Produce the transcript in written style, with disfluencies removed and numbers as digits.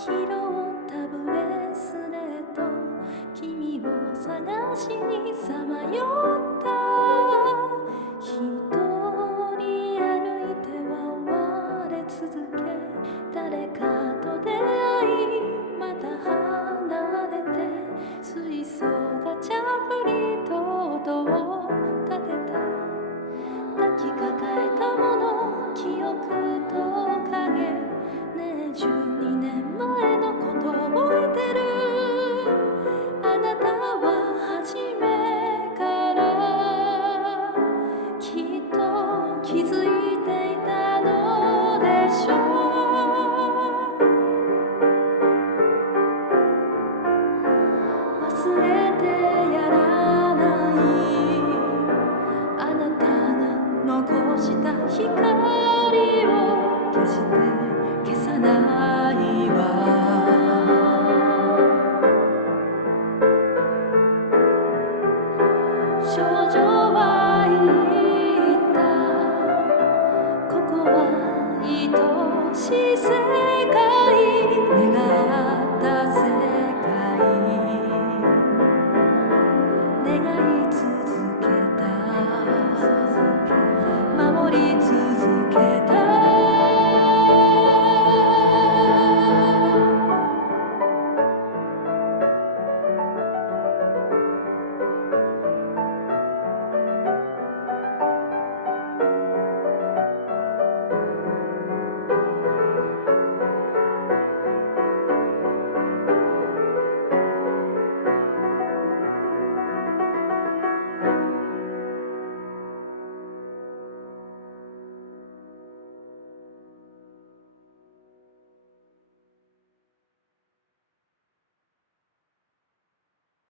拾ったブレスレット、君を探しにさまよった。一人歩いては追われ続け、誰かと出会いまた離れて、水槽がちゃぶりと音を立てた。抱きかかえたもの、記憶と影。ねえ12年前のこと覚えてる？あなたは初めからきっと気づいていたのでしょう。忘れてやらない、あなたが残した光を決して消さないわ。